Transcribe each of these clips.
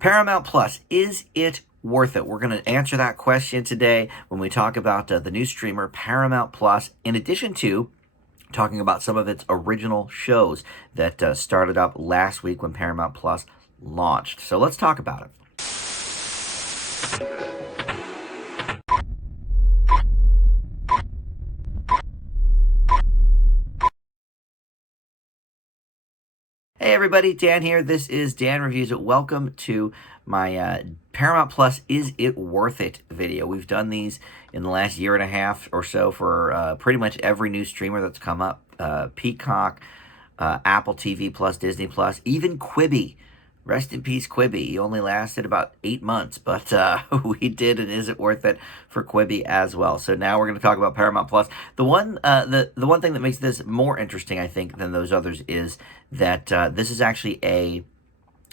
Paramount Plus, is it worth it? We're going to answer that question today when we talk about the new streamer Paramount Plus, in addition to talking about some of its original shows that started up last week when Paramount Plus launched. So let's talk about it. Hey everybody, Dan here. This is Dan Reviews It. Welcome to my Paramount Plus Is It Worth It video. We've done these in the last year and a half or so for pretty much every new streamer that's come up. Peacock, Apple TV Plus, Disney Plus, even Quibi. Rest in peace, Quibi. He only lasted about 8 months, but we did an Is It Worth It for Quibi as well. So now we're going to talk about Paramount Plus. The one thing that makes this more interesting, I think, than those others is that this is actually a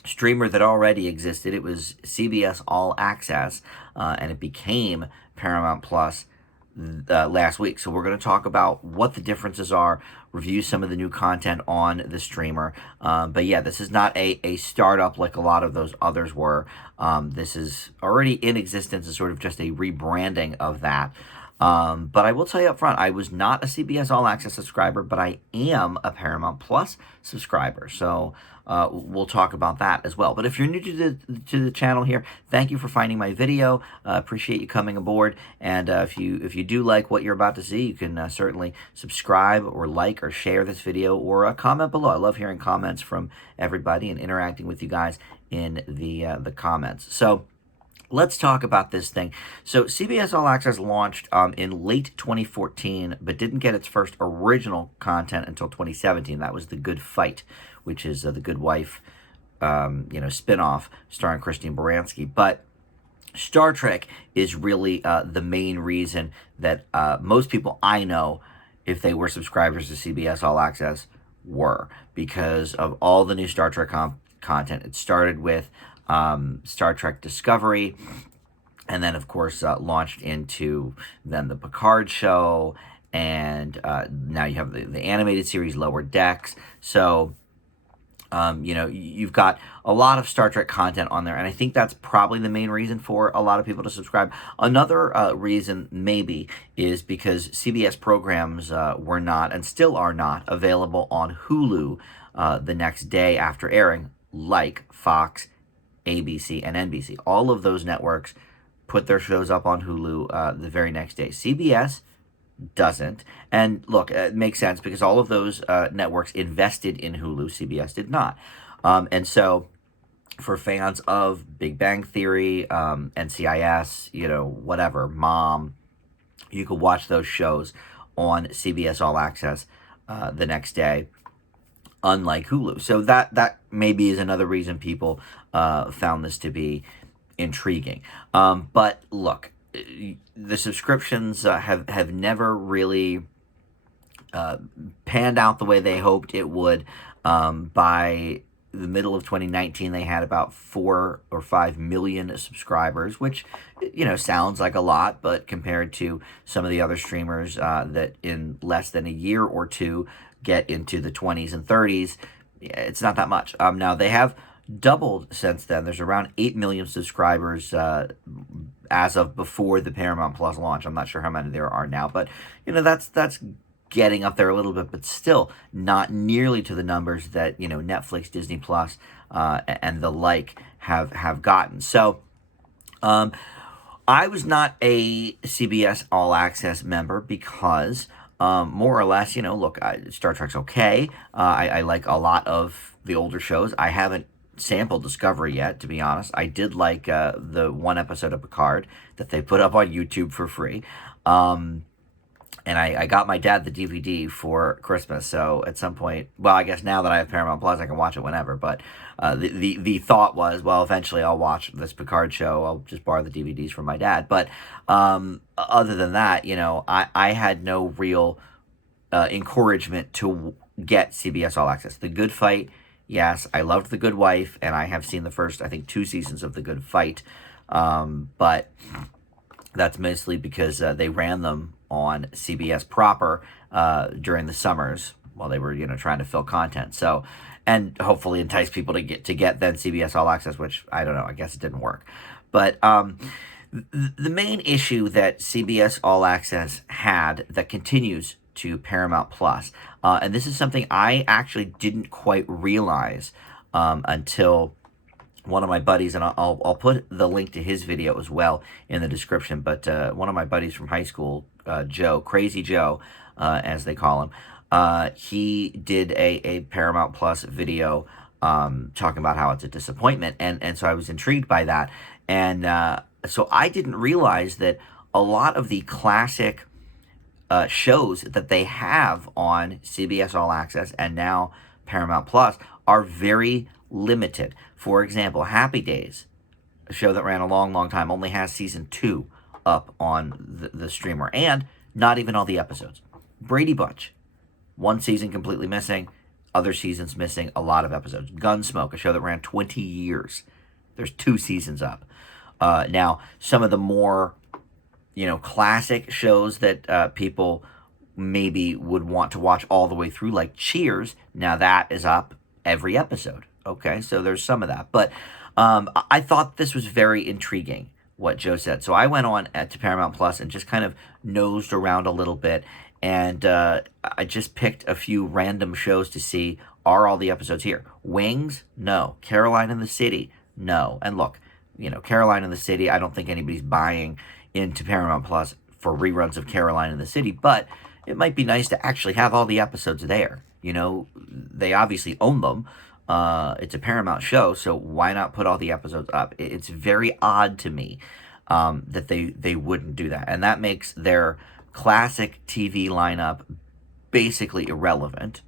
streamer that already existed. It was CBS All Access, and it became Paramount Plus last week. So we're going to talk about what the differences are, review some of the new content on the streamer. But yeah, this is not a startup like a lot of those others were. This is already in existence, as sort of just a rebranding of that. But I will tell you up front, I was not a CBS All Access subscriber, but I am a Paramount Plus subscriber. So we'll talk about that as well. But if you're new to the channel here, thank you for finding my video. Appreciate you coming aboard. And if you do like what you're about to see, you can certainly subscribe or like or share this video or comment below. I love hearing comments from everybody and interacting with you guys in the comments. So let's talk about this thing. So CBS All Access launched in late 2014, but didn't get its first original content until 2017. That was The Good Fight, which is The Good Wife, spinoff starring Christine Baranski. But Star Trek is really the main reason that most people I know, if they were subscribers to CBS All Access, were, because of all the new Star Trek content. It started with Star Trek Discovery, and then of course launched into then the Picard show, and now you have the animated series Lower Decks. So you've got a lot of Star Trek content on there, and I think that's probably the main reason for a lot of people to subscribe. Another reason maybe is because CBS programs were not, and still are not, available on Hulu the next day after airing, like Fox, ABC, and NBC. All of those networks put their shows up on Hulu the very next day. CBS doesn't. And look, it makes sense because all of those networks invested in Hulu. CBS did not. And so for fans of Big Bang Theory, NCIS, whatever, Mom, you could watch those shows on CBS All Access the next day, unlike Hulu. So that maybe is another reason people found this to be intriguing. But look, the subscriptions have never really panned out the way they hoped it would. By the middle of 2019, they had about 4 or 5 million subscribers, which, sounds like a lot, but compared to some of the other streamers that in less than a year or two get into the 20s and 30s, it's not that much. Now, they have doubled since then. There's around 8 million subscribers as of before the Paramount Plus launch. I'm not sure how many there are now, but that's getting up there a little bit, but still not nearly to the numbers that Netflix, Disney Plus, and the like have gotten. So I was not a CBS All Access member because more or less, look, Star Trek's okay. I like a lot of the older shows. I haven't sampled Discovery yet, to be honest. I did like the one episode of Picard that they put up on YouTube for free. And I got my dad the DVD for Christmas, so at some point, well, I guess now that I have Paramount Plus, I can watch it whenever, but the thought was, well, eventually I'll watch this Picard show. I'll just borrow the DVDs from my dad. But other than that, I had no real encouragement to get CBS All Access. The Good Fight, yes, I loved The Good Wife, and I have seen the first, I think, 2 seasons of The Good Fight, but that's mostly because they ran them on CBS proper during the summers while they were, trying to fill content. So and hopefully entice people to get then CBS All Access, which I don't know. I guess it didn't work, but the main issue that CBS All Access had that continues to Paramount Plus, and this is something I actually didn't quite realize until one of my buddies, and I'll put the link to his video as well in the description, but one of my buddies from high school, Joe, Crazy Joe, as they call him, he did a Paramount Plus video talking about how it's a disappointment, and so I was intrigued by that, and so I didn't realize that a lot of the classic shows that they have on CBS All Access and now Paramount Plus are very limited. For example, Happy Days, a show that ran a long, long time, only has season 2 up on the streamer, and not even all the episodes. Brady Bunch, one season completely missing, other seasons missing a lot of episodes. Gunsmoke, a show that ran 20 years. There's 2 seasons up. Now, some of the more, classic shows that people maybe would want to watch all the way through, like Cheers, now that is up every episode. Okay, so there's some of that. But I thought this was very intriguing, what Joe said. So I went on to Paramount Plus and just kind of nosed around a little bit. And I just picked a few random shows to see, are all the episodes here? Wings? No. Caroline in the City? No. And look, Caroline in the City, I don't think anybody's buying into Paramount Plus for reruns of Caroline in the City, but it might be nice to actually have all the episodes there. They obviously own them. It's a Paramount show, so why not put all the episodes up? It's very odd to me that they wouldn't do that, and that makes their classic TV lineup basically irrelevant.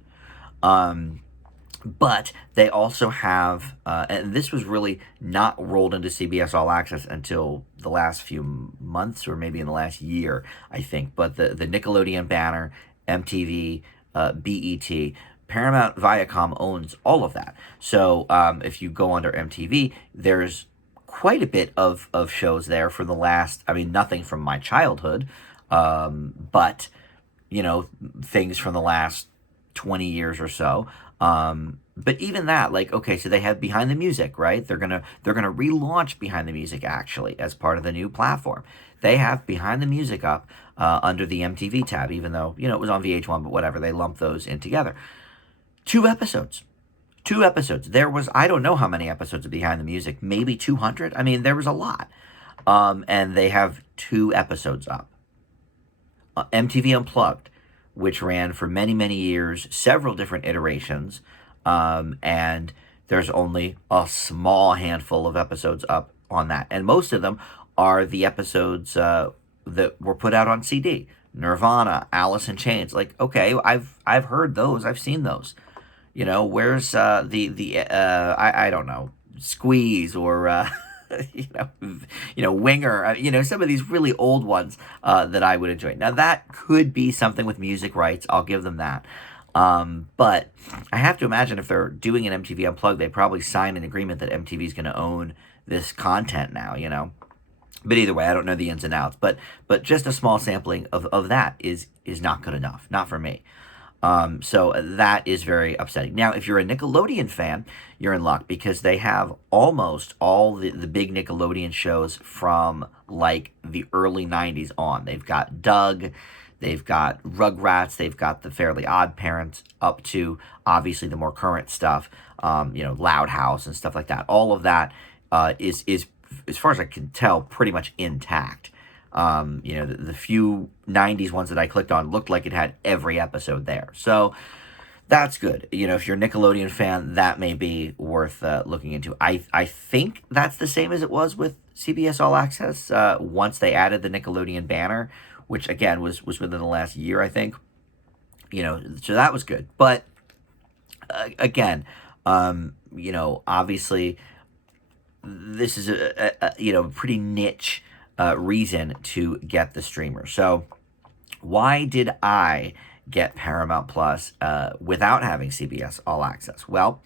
But they also have, and this was really not rolled into CBS All Access until the last few months, or maybe in the last year, I think, but the Nickelodeon banner, MTV, BET, Paramount Viacom owns all of that. So if you go under MTV, there's quite a bit of shows there for the last, nothing from my childhood, but, things from the last 20 years or so. But even that, okay, so they have Behind the Music, right? They're gonna relaunch Behind the Music, actually, as part of the new platform. They have Behind the Music up under the MTV tab, even though, it was on VH1, but whatever, they lumped those in together. 2 episodes. 2 episodes. There was, I don't know how many episodes of Behind the Music, maybe 200? There was a lot. And they have 2 episodes up. MTV Unplugged, which ran for many, many years, several different iterations, and there's only a small handful of episodes up on that. And most of them are the episodes that were put out on CD. Nirvana, Alice in Chains. Okay, I've heard those. I've seen those. Where's I don't know, Squeeze or Winger, some of these really old ones that I would enjoy. Now that could be something with music rights. I'll give them that. But I have to imagine if they're doing an MTV Unplugged, they probably sign an agreement that MTV is going to own this content now, But either way, I don't know the ins and outs. But just a small sampling of that is not good enough. Not for me. So that is very upsetting. Now, if you're a Nickelodeon fan, you're in luck because they have almost all the big Nickelodeon shows from the early 90s on. They've got Doug, they've got Rugrats, they've got the Fairly Odd Parents, up to obviously the more current stuff, Loud House and stuff like that. All of that is, as far as I can tell, pretty much intact. The few 90s ones that I clicked on looked like it had every episode there. So that's good. If you're a Nickelodeon fan, that may be worth looking into. I think that's the same as it was with CBS All Access once they added the Nickelodeon banner, which again was within the last year, I think. So that was good. But again, obviously this is a pretty niche reason to get the streamer. So why did I get Paramount Plus without having CBS All Access? Well,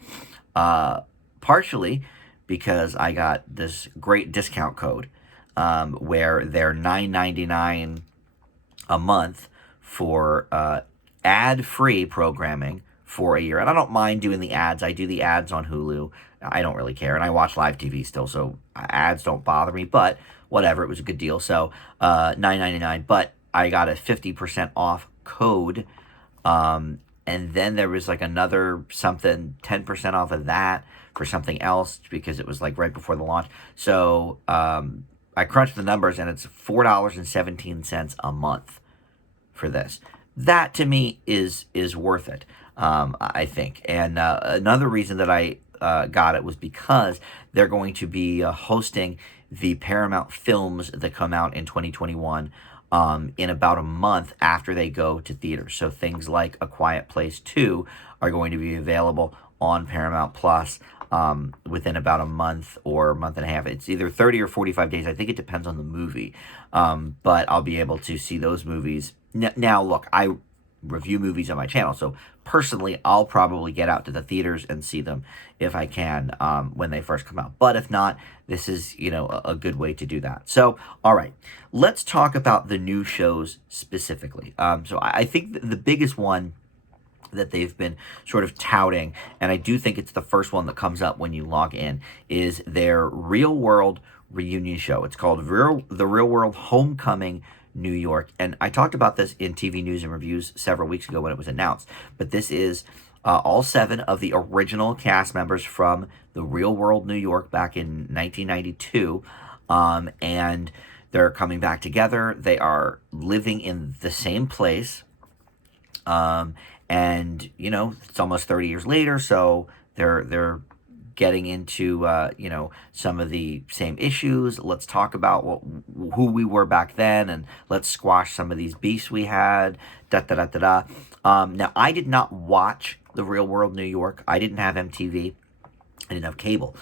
partially because I got this great discount code where they're $9.99 a month for ad-free programming for a year. And I don't mind doing the ads. I do the ads on Hulu. I don't really care. And I watch live TV still, so ads don't bother me. But whatever, it was a good deal. So $9.99. But I got a 50% off code. And then there was like another something, 10% off of that for something else because it was like right before the launch. So I crunched the numbers and it's $4.17 a month for this. That to me is worth it, I think. And another reason that I got it was because they're going to be hosting the Paramount films that come out in 2021 in about a month after they go to theaters. So things like A Quiet Place 2 are going to be available on Paramount Plus within about a month or a month and a half. It's either 30 or 45 days. I think it depends on the movie. But I'll be able to see those movies. Now, look, I review movies on my channel, so personally, I'll probably get out to the theaters and see them if I can when they first come out. But if not, this is, a good way to do that. So, all right, let's talk about the new shows specifically. So I think the biggest one that they've been sort of touting, and I do think it's the first one that comes up when you log in, is their Real World reunion show. It's called The Real World Homecoming New York. And I talked about this in TV News and Reviews several weeks ago when it was announced. But this is all 7 of the original cast members from The Real World New York back in 1992. And they're coming back together. They are living in the same place. And, it's almost 30 years later, so they're getting into, some of the same issues. Let's talk about who we were back then, and let's squash some of these beefs we had, Now, I did not watch The Real World New York. I didn't have MTV. I didn't have cable.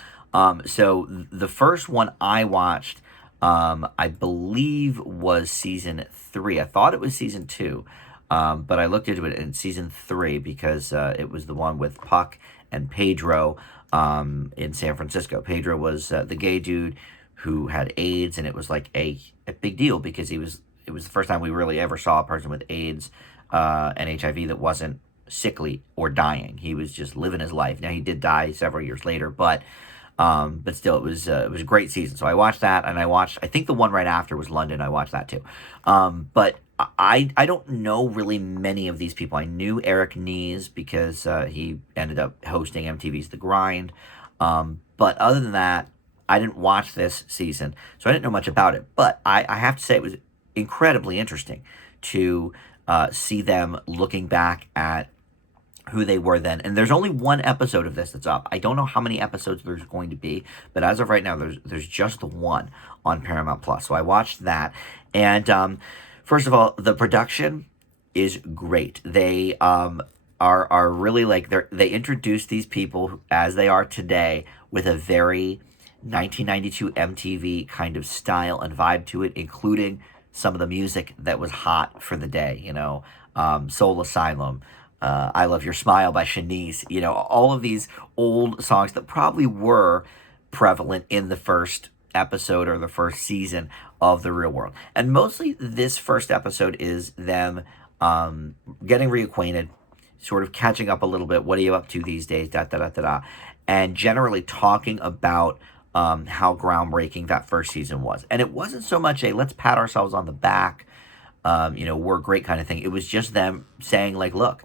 So the first one I watched, I believe, was season 3. I thought it was season 2. But I looked into it in season 3 because it was the one with Puck and Pedro in San Francisco. Pedro was the gay dude who had AIDS, and it was like a big deal because it was the first time we really ever saw a person with AIDS and HIV that wasn't sickly or dying. He was just living his life. Now, he did die several years later, but still, it was a great season. So I watched that, and I think the one right after was London. I watched that too. But I don't know really many of these people. I knew Eric Nees because he ended up hosting MTV's The Grind. But other than that, I didn't watch this season, so I didn't know much about it. But I have to say it was incredibly interesting to see them looking back at who they were then. And there's only one episode of this that's up. I don't know how many episodes there's going to be, but as of right now, there's just the one on Paramount Plus. So I watched that, and first of all, the production is great. They are really like they introduced these people as they are today with a very 1992 MTV kind of style and vibe to it, including some of the music that was hot for the day. Soul Asylum. I Love Your Smile by Shanice, all of these old songs that probably were prevalent in the first episode or the first season of The Real World. And mostly this first episode is them getting reacquainted, sort of catching up a little bit. What are you up to these days? And generally talking about how groundbreaking that first season was. And it wasn't so much a let's pat ourselves on the back, we're great kind of thing. It was just them saying like, look,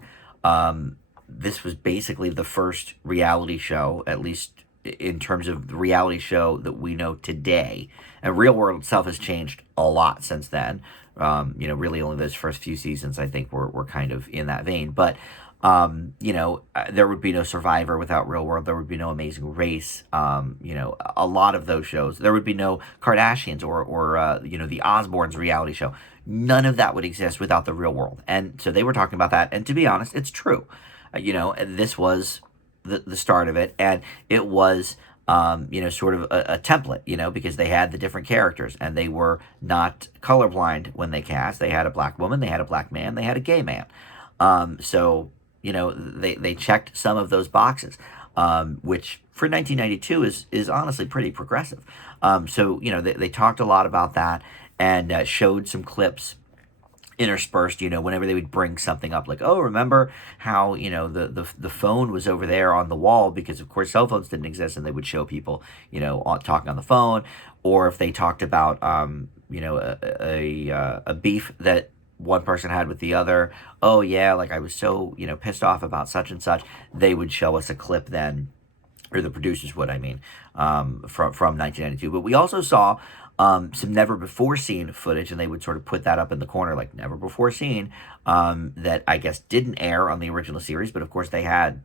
this was basically the first reality show, at least in terms of the reality show that we know today. And Real World itself has changed a lot since then. Really only those first few seasons, I think, were kind of in that vein. But, there would be no Survivor without Real World. There would be no Amazing Race. A lot of those shows. There would be no Kardashians or the Osbournes reality show. None of that would exist without the Real World. And so they were talking about that. And to be honest, it's true. This was the start of it. And it was, sort of a template, because they had the different characters. And they were not colorblind when they cast. They had a black woman. They had a black man. They had a gay man. They checked some of those boxes, which for 1992 is honestly pretty progressive. They talked a lot about that and showed some clips interspersed, whenever they would bring something up, like, oh, remember how, the phone was over there on the wall, because of course cell phones didn't exist, and they would show people, talking on the phone. Or if they talked about, a beef that one person had with the other. Oh yeah, like I was so, pissed off about such and such. They would show us a clip then, or the producers would, I mean, from 1992. But we also saw some never before seen footage, and they would sort of put that up in the corner, like never before seen, that I guess didn't air on the original series. But of course, they had,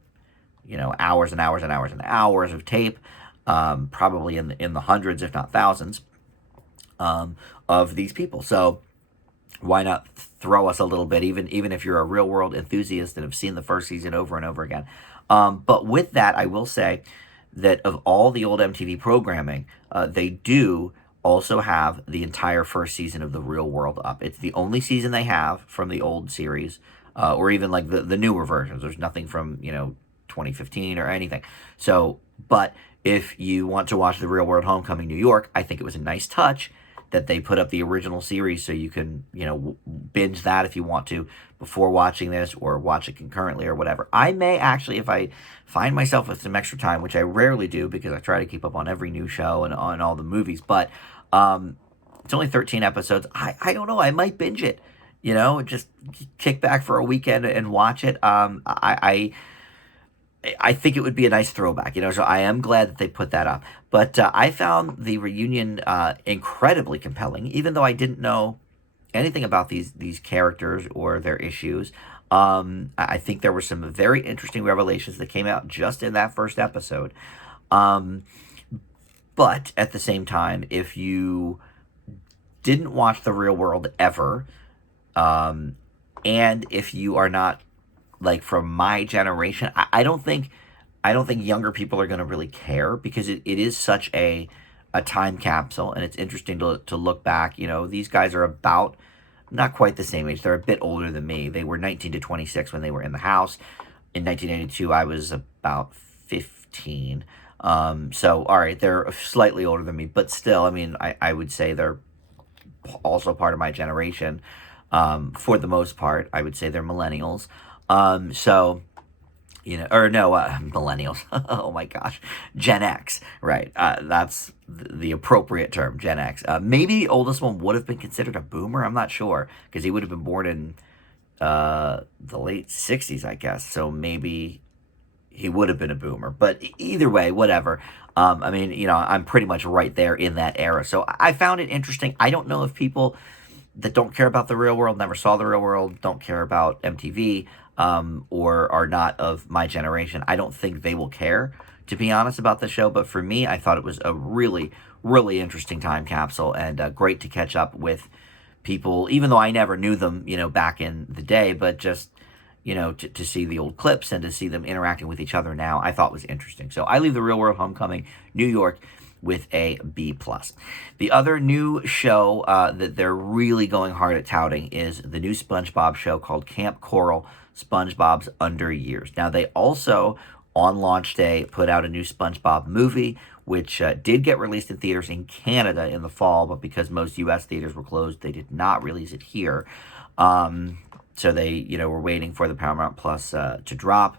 hours and hours and hours and hours of tape, probably in the hundreds, if not thousands, of these people. So why not throw us a little bit, even if you're a real world enthusiast and have seen the first season over and over again. But with that, I will say that of all the old MTV programming, they do also have the entire first season of The Real World up. It's the only season they have from the old series, or even like the newer versions. There's nothing from 2015 or anything. So, but if you want to watch The Real World Homecoming New York, I think it was a nice touch that they put up the original series, so you can, binge that if you want to before watching this, or watch it concurrently or whatever. I may actually, if I find myself with some extra time, which I rarely do because I try to keep up on every new show and on all the movies, but it's only 13 episodes. I don't know. I might binge it, just kick back for a weekend and watch it. I think it would be a nice throwback, so I am glad that they put that up. But I found the reunion incredibly compelling, even though I didn't know anything about these characters or their issues. I think there were some very interesting revelations that came out just in that first episode. But at the same time, if you didn't watch The Real World ever, and if you are not like from my generation, I don't think younger people are going to really care, because it is such a time capsule, and it's interesting to look back. These guys are about not quite the same age. They're a bit older than me. They were 19 to 26 when they were in the house. In 1982, I was about 15. So, all right, they're slightly older than me, but still, I mean, I would say they're also part of my generation. For the most part, I would say they're millennials. So, or no, millennials. Oh my gosh. Gen X, right. That's the appropriate term, Gen X. Maybe the oldest one would have been considered a boomer. I'm not sure, because he would have been born in the late 60s, I guess. So maybe he would have been a boomer. But either way, whatever. I mean, I'm pretty much right there in that era. So I found it interesting. I don't know if people that don't care about The Real World, never saw The Real World, don't care about MTV, or are not of my generation, I don't think they will care, to be honest, about the show. But for me, I thought it was a really, really interesting time capsule, and great to catch up with people, even though I never knew them, back in the day. But just, to see the old clips and to see them interacting with each other now, I thought was interesting. So I leave The Real World Homecoming New York with a B+. The other new show that they're really going hard at touting is the new SpongeBob show called Kamp Koral, SpongeBob's Under Years. Now, they also, on launch day, put out a new SpongeBob movie, which did get released in theaters in Canada in the fall, but because most U.S. theaters were closed, they did not release it here. So they, were waiting for the Paramount Plus to drop,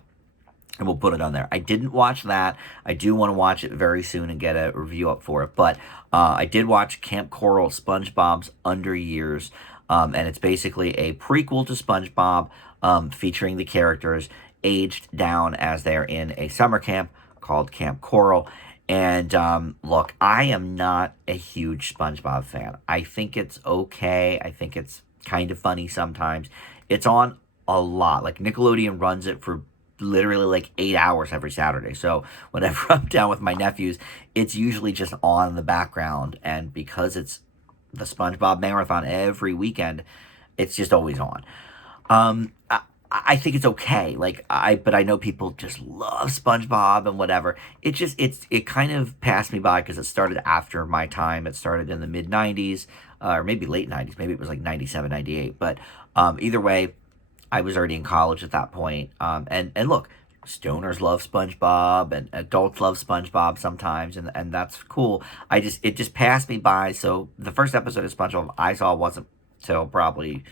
and we'll put it on there. I didn't watch that. I do want to watch it very soon and get a review up for it. But I did watch Kamp Koral, SpongeBob's Under Years, and it's basically a prequel to SpongeBob, featuring the characters aged down as they're in a summer camp called Kamp Koral. And look, I am not a huge SpongeBob fan. I think it's okay. I think it's kind of funny sometimes. It's on a lot. Like, Nickelodeon runs it for literally like 8 hours every Saturday. So whenever I'm down with my nephews, it's usually just on in the background. And because it's the SpongeBob marathon every weekend, it's just always on. I think it's okay. But I know people just love SpongeBob and whatever. It kind of passed me by because it started after my time. It started in the mid 90s, or maybe late 90s. Maybe it was like 97, 98. But either way, I was already in college at that point. And look, stoners love SpongeBob and adults love SpongeBob sometimes, and that's cool. It just passed me by. So the first episode of SpongeBob I saw wasn't till probably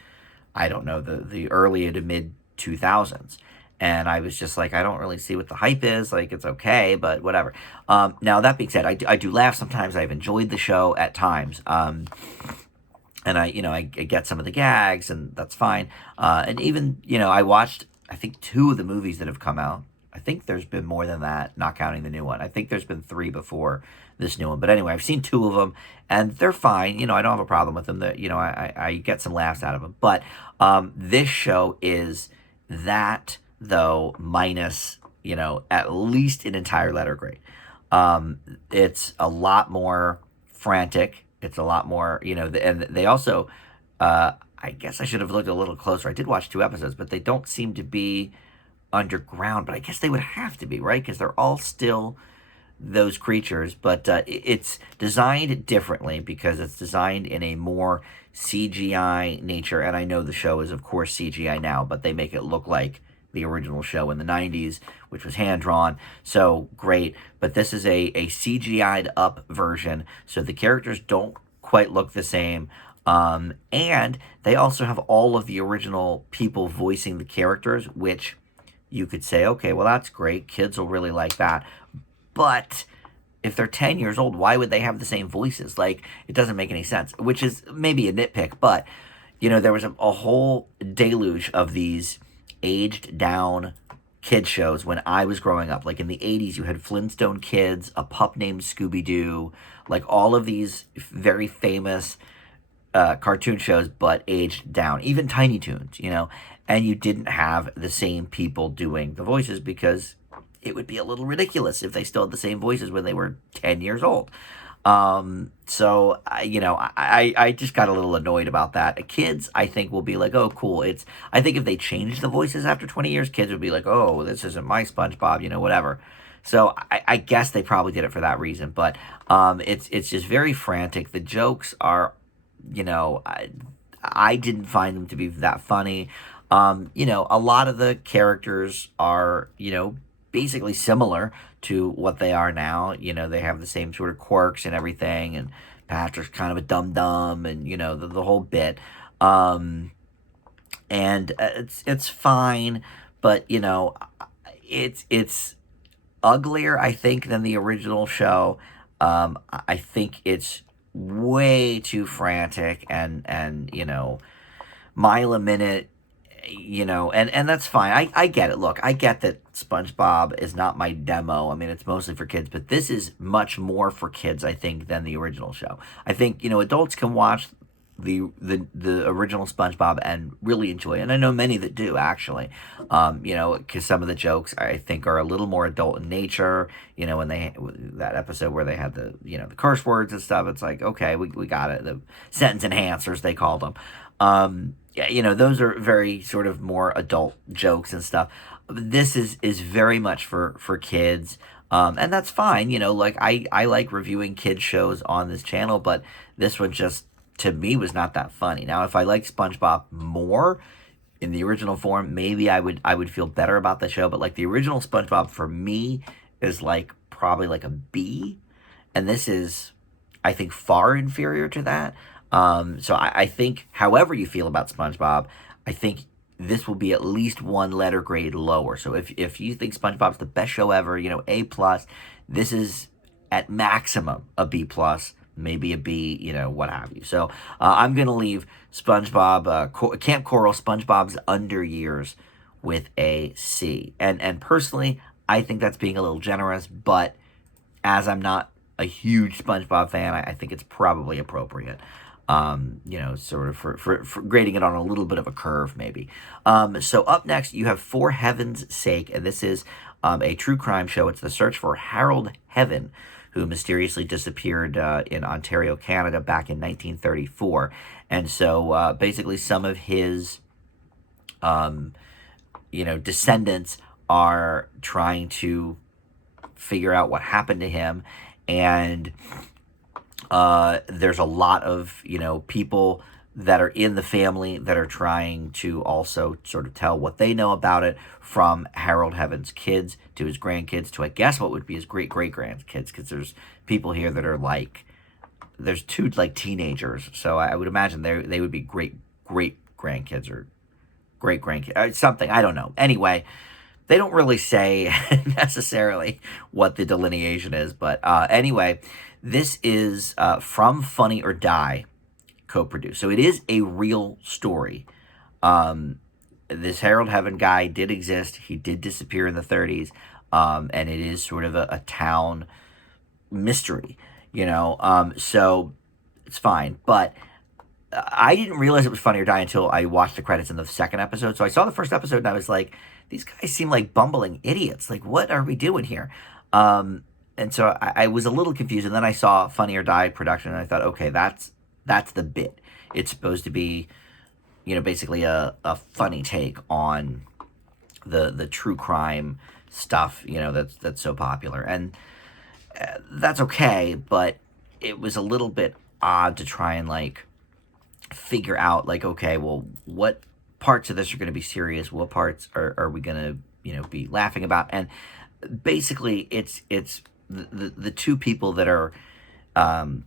I don't know, the early to mid 2000s. And I was just like, I don't really see what the hype is. Like, it's okay, but whatever. Now, that being said, I do laugh sometimes. I've enjoyed the show at times. And I get some of the gags, and that's fine. And even, I watched, I think, 2 of the movies that have come out. I think there's been more than that, not counting the new one. I think there's been 3 before this new one. But anyway, I've seen 2 of them, and they're fine. I don't have a problem with them. That I get some laughs out of them. But this show is that, though, minus, at least an entire letter grade. It's a lot more frantic. It's a lot more, and they also, I guess I should have looked a little closer. I did watch 2 episodes, but they don't seem to be underground, but I guess they would have to be, right? Because they're all still those creatures, but it's designed differently because it's designed in a more CGI nature, and I know the show is, of course, CGI now, but they make it look like the original show in the 90s, which was hand-drawn, so great. But this is a CGI'd up version, so the characters don't quite look the same. And they also have all of the original people voicing the characters, which you could say, okay, well, that's great. Kids will really like that. But if they're 10 years old, why would they have the same voices? Like, it doesn't make any sense, which is maybe a nitpick, but, there was a whole deluge of these aged down kid shows when I was growing up. Like in the 80s, you had Flintstone Kids, A Pup Named Scooby-Doo, like all of these very famous cartoon shows, but aged down. Even Tiny Toons, and you didn't have the same people doing the voices because it would be a little ridiculous if they still had the same voices when they were 10 years old. So I just got a little annoyed about that. Kids, I think, will be like, oh, cool. I think if they changed the voices after 20 years, kids would be like, oh, this isn't my SpongeBob, whatever. So I guess they probably did it for that reason. But it's just very frantic. The jokes are, I didn't find them to be that funny. A lot of the characters are, basically similar to what they are now. They have the same sort of quirks and everything, and Patrick's kind of a dum-dum, and, the whole bit. And it's fine, but, it's uglier, I think, than the original show. I think it's way too frantic and mile a minute, and that's fine. I get it. Look, I get that SpongeBob is not my demo. I mean, it's mostly for kids, but this is much more for kids, I think, than the original show. I think, adults can watch the original SpongeBob and really enjoy it. And I know many that do, actually. Because some of the jokes, I think, are a little more adult in nature. When that episode where they had the curse words and stuff, it's like, okay, we got it. The sentence enhancers, they called them. Yeah, those are very sort of more adult jokes and stuff. This is very much for kids, and that's fine. Like I like reviewing kids shows on this channel, but this one just, to me, was not that funny. Now, if I liked SpongeBob more in the original form, maybe I would feel better about the show. But like the original SpongeBob for me is like probably like a B, and this is, I think, far inferior to that. So I think, however you feel about SpongeBob, I think this will be at least 1 letter grade lower. So if you think SpongeBob's the best show ever, A+, this is at maximum a B+, maybe a B, what have you. So I'm going to leave SpongeBob, Kamp Koral, SpongeBob's Under Years with a C. And personally, I think that's being a little generous, but as I'm not a huge SpongeBob fan, I think it's probably appropriate. Sort of for grading it on a little bit of a curve, maybe. So up next, you have For Heaven's Sake, and this is a true crime show. It's the search for Harold Heaven, who mysteriously disappeared in Ontario, Canada, back in 1934. And so basically some of his, descendants are trying to figure out what happened to him, and there's a lot of, people that are in the family that are trying to also sort of tell what they know about it, from Harold Heaven's kids to his grandkids to, I guess, what would be his great-great-grandkids, because there's people here that are like, there's 2 like teenagers, so I would imagine they would be great grandkids or great-grandkids, something, I don't know. Anyway, they don't really say necessarily what the delineation is, but anyway, this is from Funny or Die, co-produced. So it is a real story. This Harold Heaven guy did exist. He did disappear in the 30s, and it is sort of a town mystery, so it's fine. But I didn't realize it was Funny or Die until I watched the credits in the second episode. So I saw the first episode and I was like, these guys seem like bumbling idiots. Like, what are we doing here? And so I was a little confused. And then I saw Funny or Die production and I thought, okay, that's the bit. It's supposed to be, basically a funny take on the true crime stuff, that's so popular. And that's okay, but it was a little bit odd to try and figure out okay, well, what parts of this are going to be serious, what parts are we going to be laughing about. And basically it's the two people that are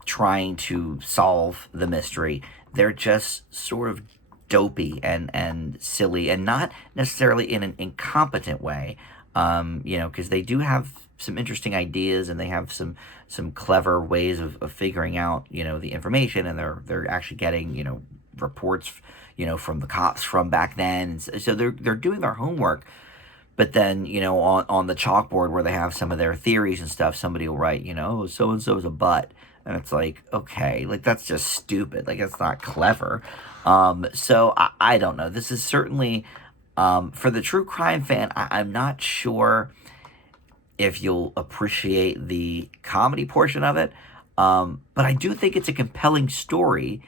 trying to solve the mystery. They're just sort of dopey and silly, and not necessarily in an incompetent way, because they do have some interesting ideas and they have some clever ways of figuring out the information, and they're actually getting reports from the cops from back then. So they're doing their homework. But then on the chalkboard where they have some of their theories and stuff, somebody will write so and so is a butt, and it's like, okay, that's just stupid, it's not clever. So I don't know. This is certainly for the true crime fan. I'm not sure if you'll appreciate the comedy portion of it. But I do think it's a compelling story,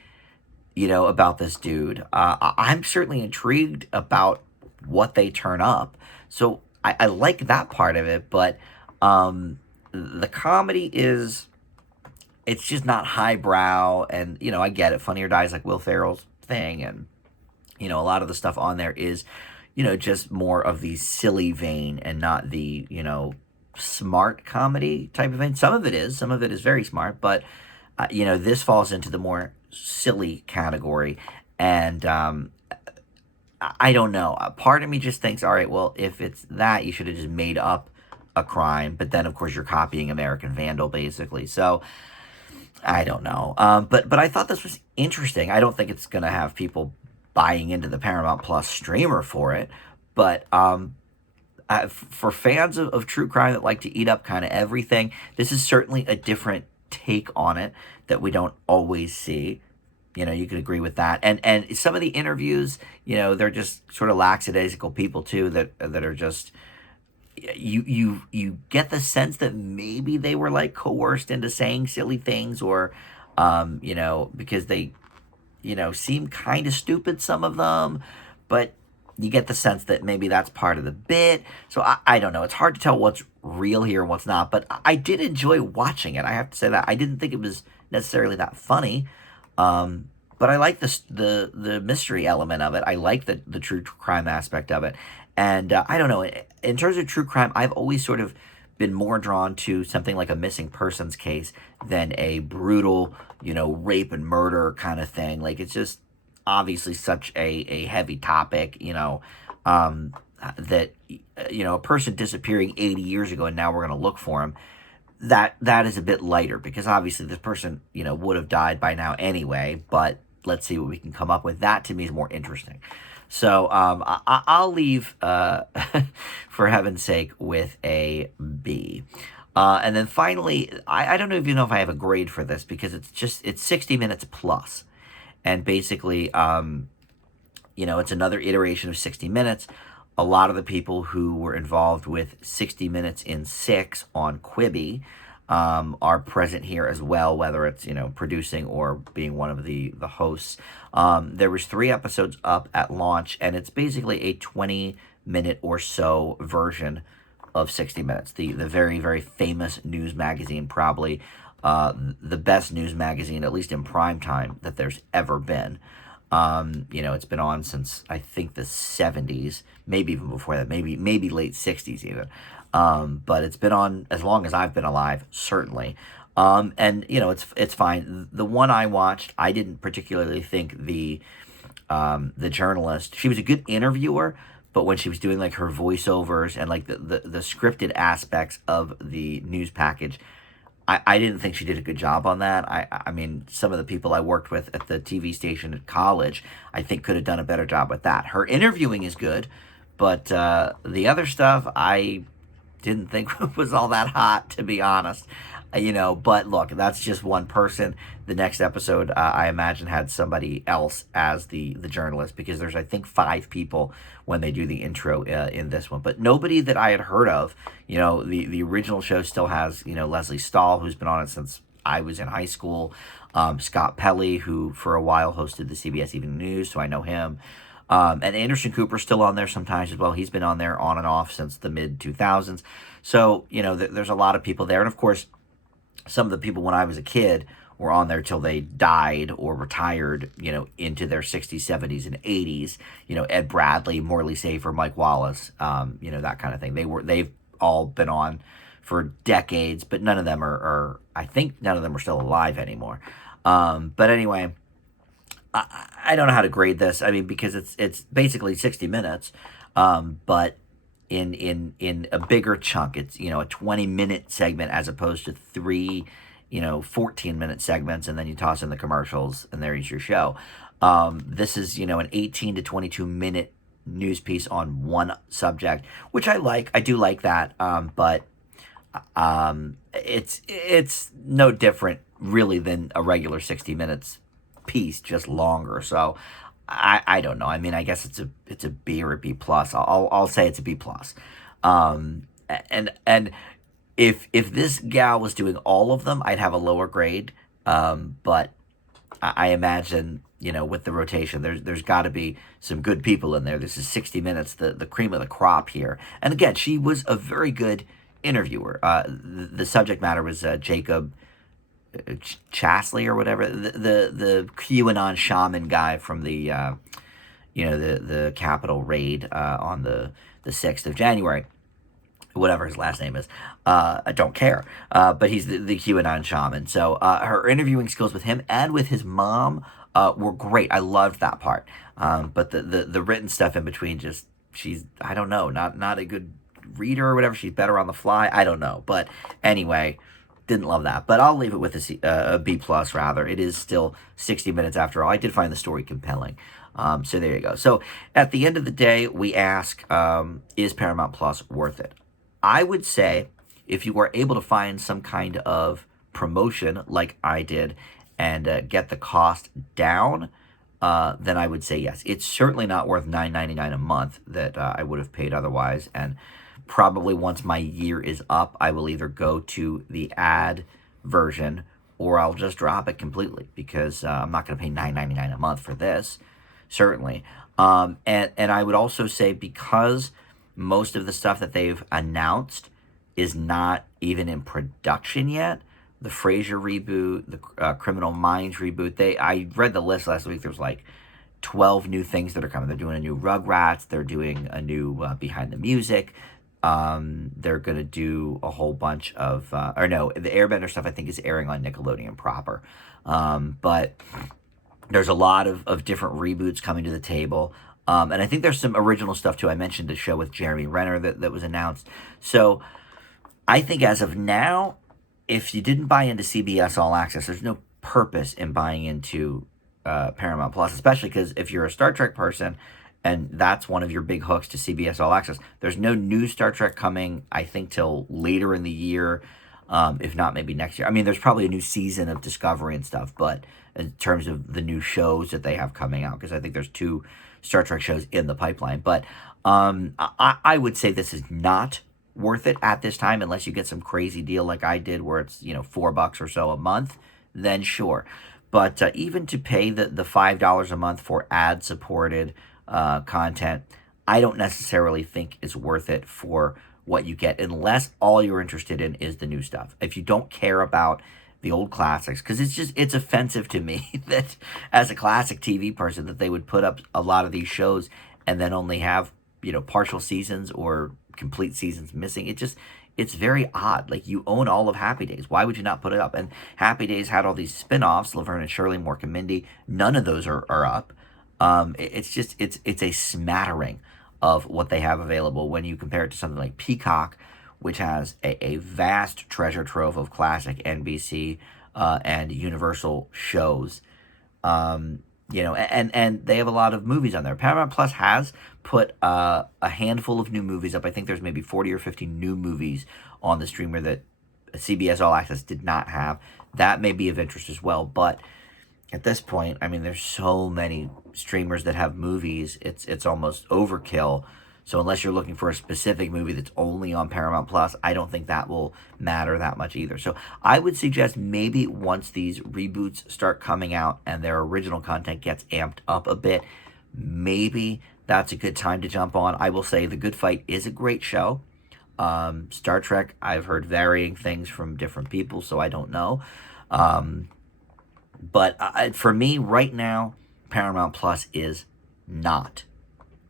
about this dude. I'm certainly intrigued about what they turn up. So I like that part of it, but the comedy it's just not highbrow. And, I get it. Funny or Die is like Will Ferrell's thing. And, a lot of the stuff on there is, just more of the silly vein and not the, smart comedy type of thing. Some of it is very smart, but this falls into the more silly category. And I don't know. Part of me just thinks, all right, well, if it's that, you should have just made up a crime. But then, of course, you're copying American Vandal, basically. So I don't know. But I thought this was interesting. I don't think it's going to have people buying into the Paramount Plus streamer for it, but for fans of true crime that like to eat up kind of everything, this is certainly a different take on it that we don't always see. You could agree with that. And some of the interviews, they're just sort of lackadaisical people too that are just, you get the sense that maybe they were coerced into saying silly things, or because they seem kind of stupid, some of them, but you get the sense that maybe that's part of the bit. So I don't know. It's hard to tell what's real here and what's not, but I did enjoy watching it. I have to say that. I didn't think it was necessarily that funny, but I like the mystery element of it. I like the true crime aspect of it. And I don't know. In terms of true crime, I've always sort of been more drawn to something like a missing persons case than a brutal, rape and murder kind of thing. It's just obviously such a heavy topic, that, a person disappearing 80 years ago and now we're going to look for him. That is a bit lighter because obviously this person, would have died by now anyway, but let's see what we can come up with. That to me is more interesting. So I'll leave, for heaven's sake, with a B. And then finally, I don't even know if I have a grade for this because it's 60 minutes plus. And basically, it's another iteration of 60 Minutes. A lot of the people who were involved with 60 Minutes in 6 on Quibi are present here as well, whether it's, producing or being one of the hosts. There was 3 episodes up at launch, and it's basically a 20-minute or so version of 60 Minutes, the very, very famous news magazine, probably the best news magazine, at least in prime time, that there's ever been. It's been on since, I think, the 70s, maybe even before that, maybe late 60s even. But it's been on as long as I've been alive, certainly. And, it's fine. The one I watched, I didn't particularly think the the journalist. She was a good interviewer, but when she was doing like her voiceovers and like the scripted aspects of the news package, I didn't think she did a good job on that. I mean, some of the people I worked with at the TV station at college, I think could have done a better job with that. Her interviewing is good, but the other stuff I didn't think was all that hot, to be honest. But look, that's just one person. The next episode, I imagine, had somebody else as the journalist, because there's, I think, 5 people when they do the intro in this one, but nobody that I had heard of. The original show still has, Leslie Stahl, who's been on it since I was in high school, Scott Pelley, who for a while hosted the CBS Evening News, so I know him. And Anderson Cooper's still on there sometimes as well. He's been on there on and off since the mid 2000s. So, there's a lot of people there. And of course, some of the people when I was a kid were on there till they died or retired, into their 60s, 70s, and 80s. Ed Bradley, Morley Safer, Mike Wallace, that kind of thing. They've all been on for decades, but none of them I think none of them are still alive anymore. But anyway, I don't know how to grade this. I mean, because it's basically 60 minutes, but in a bigger chunk. It's, a 20-minute segment as opposed to 3, 14-minute segments, and then you toss in the commercials, and there's your show. This is, an 18 to 22-minute news piece on one subject, which I like. I do like that, but it's no different, really, than a regular 60 minutes piece, just longer. So I don't know. I mean, I guess it's a B or a B plus. I'll say it's a B plus. And if this gal was doing all of them, I'd have a lower grade. But I imagine, with the rotation, there's got to be some good people in there. This is 60 minutes, the cream of the crop here. And again, she was a very good interviewer. The subject matter was Jacob Chasley or whatever, the QAnon shaman guy from the the Capitol raid on the 6th of January, whatever his last name is. I don't care, but he's the QAnon shaman. So her interviewing skills with him and with his mom were great. I loved that part. But the written stuff in between, just, she's, I don't know, not a good reader or whatever. She's better on the fly. I don't know. But anyway, didn't love that, but I'll leave it with a B plus rather. It is still 60 minutes after all. I did find the story compelling. So there you go. So at the end of the day, we ask, is Paramount Plus worth it? I would say if you are able to find some kind of promotion like I did and get the cost down, then I would say yes. It's certainly not worth $9.99 a month that I would have paid otherwise, and probably once my year is up, I will either go to the ad version or I'll just drop it completely, because I'm not going to pay $9.99 a month for this, certainly. And I would also say, because most of the stuff that they've announced is not even in production yet, the Frasier reboot, the Criminal Minds reboot, I read the list last week. There's like 12 new things that are coming. They're doing a new Rugrats. They're doing a new Behind the Music. They're going to do a whole bunch of, the Airbender stuff I think is airing on Nickelodeon proper. But there's a lot of different reboots coming to the table. And I think there's some original stuff too. I mentioned a show with Jeremy Renner that was announced. So I think as of now, if you didn't buy into CBS All Access, there's no purpose in buying into Paramount Plus, especially because if you're a Star Trek person, and that's one of your big hooks to CBS All Access, there's no new Star Trek coming, I think, till later in the year, if not maybe next year. I mean, there's probably a new season of Discovery and stuff, but in terms of the new shows that they have coming out, because I think there's 2 Star Trek shows in the pipeline. But I would say this is not worth it at this time, unless you get some crazy deal like I did where it's, $4 or so a month, then sure. But even to pay the $5 a month for ad-supported content, I don't necessarily think is worth it for what you get, unless all you're interested in is the new stuff. If you don't care about the old classics, because it's offensive to me that as a classic TV person that they would put up a lot of these shows and then only have, partial seasons or complete seasons missing. It's very odd. Like, you own all of Happy Days. Why would you not put it up? And Happy Days had all these spin-offs, Laverne and Shirley, Mork and Mindy. None of those are up. It's a smattering of what they have available when you compare it to something like Peacock, which has a vast treasure trove of classic NBC and Universal shows. And they have a lot of movies on there. Paramount Plus has put a handful of new movies up. I think there's maybe 40 or 50 new movies on the streamer that CBS All Access did not have. That may be of interest as well, but at this point, I mean, there's so many streamers that have movies, it's almost overkill. So unless you're looking for a specific movie that's only on Paramount Plus, I don't think that will matter that much either. So I would suggest maybe once these reboots start coming out and their original content gets amped up a bit, maybe that's a good time to jump on. I will say The Good Fight is a great show. Star Trek, I've heard varying things from different people, so I don't know. But for me, right now, Paramount Plus is not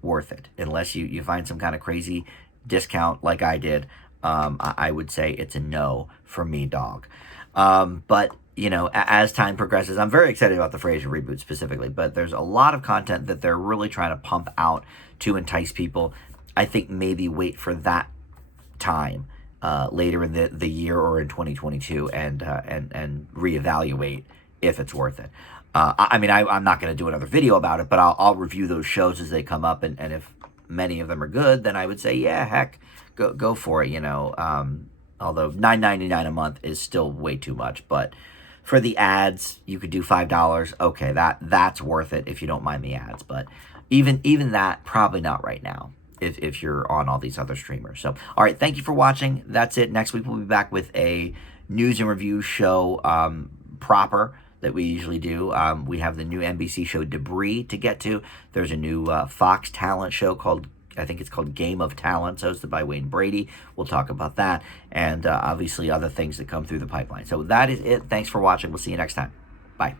worth it. Unless you find some kind of crazy discount like I did, I would say it's a no for me, dog. But, as time progresses, I'm very excited about the Frasier reboot specifically, but there's a lot of content that they're really trying to pump out to entice people. I think maybe wait for that time later in the year or in 2022 and reevaluate if it's worth it. I'm not going to do another video about it, but I'll review those shows as they come up, and if many of them are good, then I would say, yeah, heck, go for it, although $9.99 a month is still way too much, but for the ads, you could do $5. Okay, that's worth it if you don't mind the ads, but even that, probably not right now if you're on all these other streamers. So, all right, thank you for watching. That's it. Next week, we'll be back with a news and review show proper that we usually do. We have the new NBC show Debris to get to. There's a new Fox talent show I think it's called Game of Talents, hosted by Wayne Brady. We'll talk about that, and obviously other things that come through the pipeline. So that is it. Thanks for watching. We'll see you next time. Bye.